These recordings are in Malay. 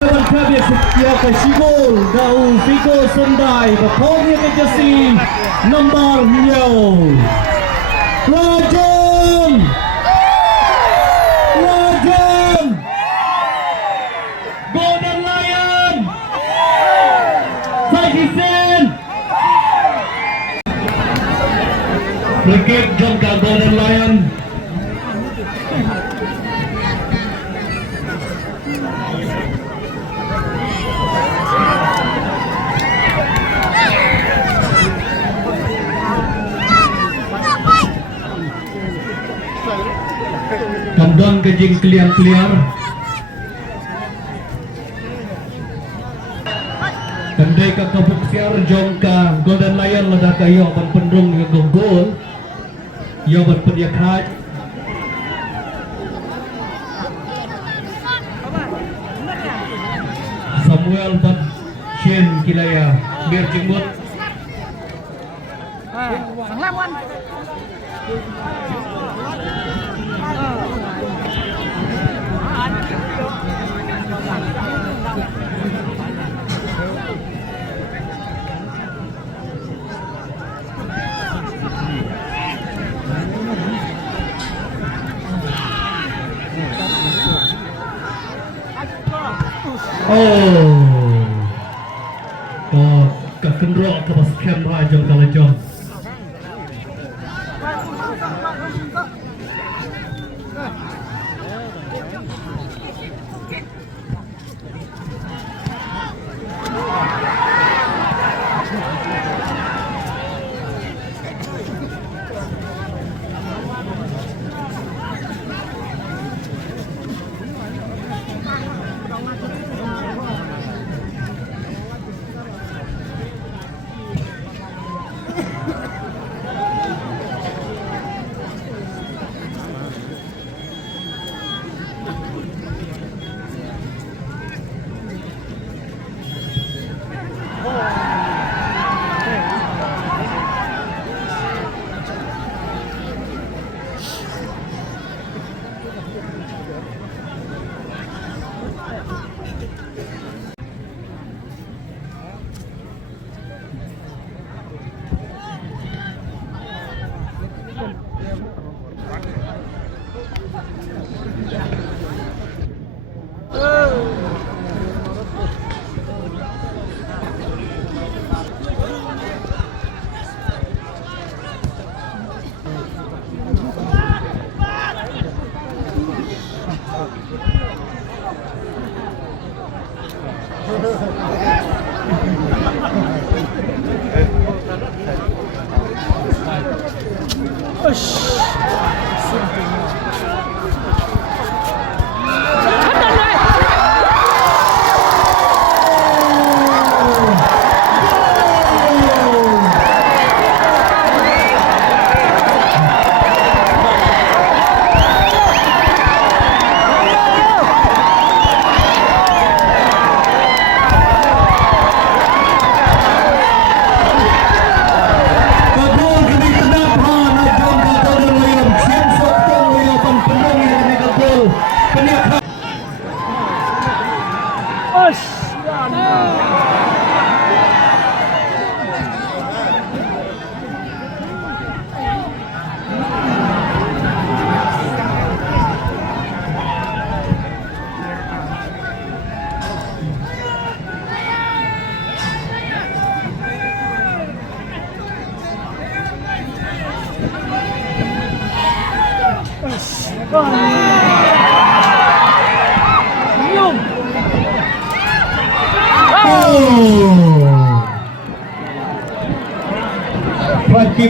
Berkabit setia ke Shigul Dau Figo Sendai berpongnya ke jersey nombor Nyo Rajam Golden Lion Sajisin Free jangka Golden Lion Kandang kejing keliar-keliar Kendai ke kebuksiar jongka Golden Lion ledak kayo penrung yang gol Yo berpediakat Samuel dan Shin Kilaya biar jenggot kekenrok ke basket rajang kalajang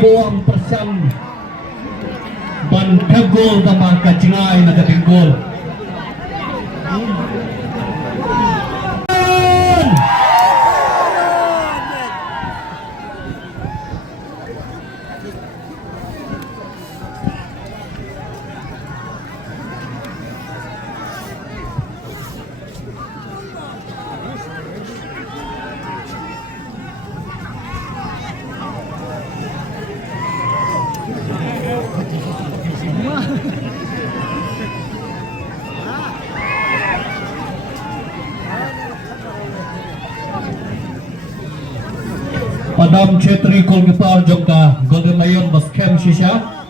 Buang persan ban kagol tambah kacingai nagating gol Ram Chetri goalkeeper jongka Golden Lion Baskem Shisha.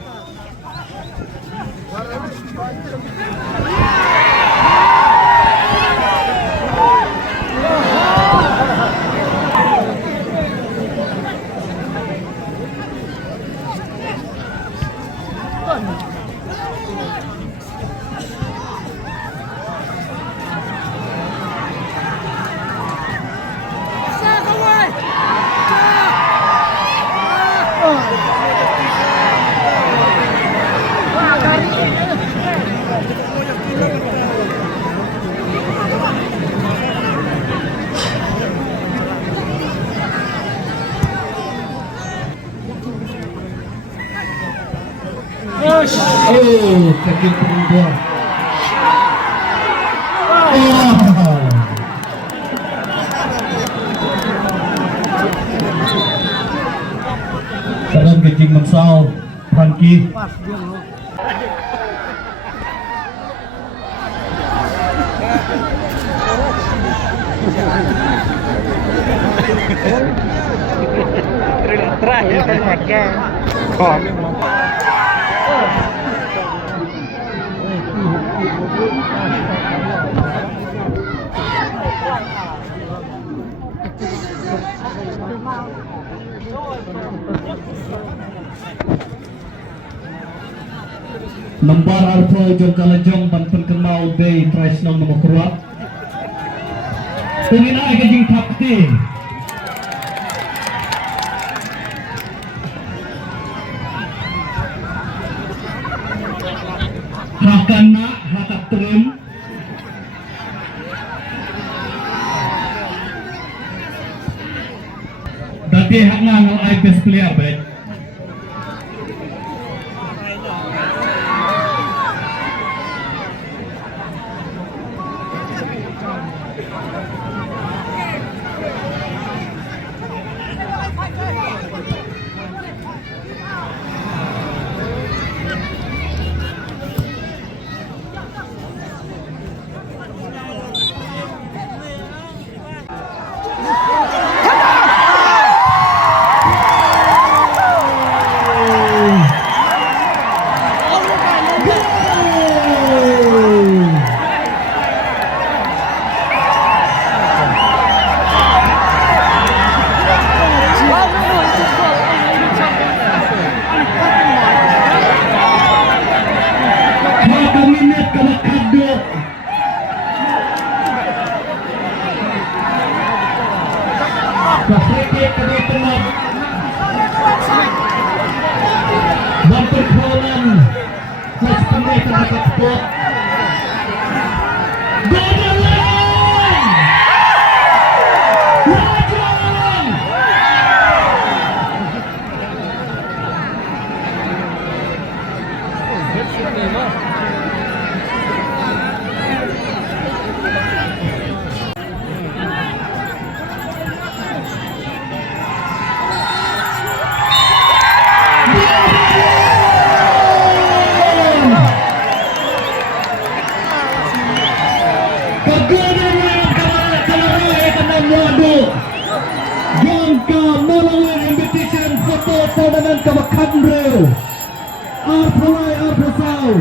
Oh, kaki perempuan. Sekarang kecing mensal, Franky. Terakhir tempatnya kami Lembar Arpo jongka lejong banpen kenal day Trisno nomor kuat. Pengina kejing kapti. Hakana hakak turun. Dati hakna ngal IPS player baik. Bumper Cronin plus pemain terdekat spot Golden Lion Lajong Jangka melalui invitation foto tournament kebakan Bril Arpulai Arpusau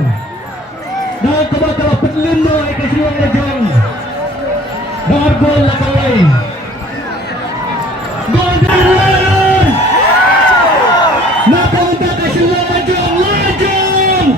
dan kebakala penlindo Ekasiwang Lejong dan gol lakalai Golden Lion Naka untuk Ekasiwang Lejong Lejong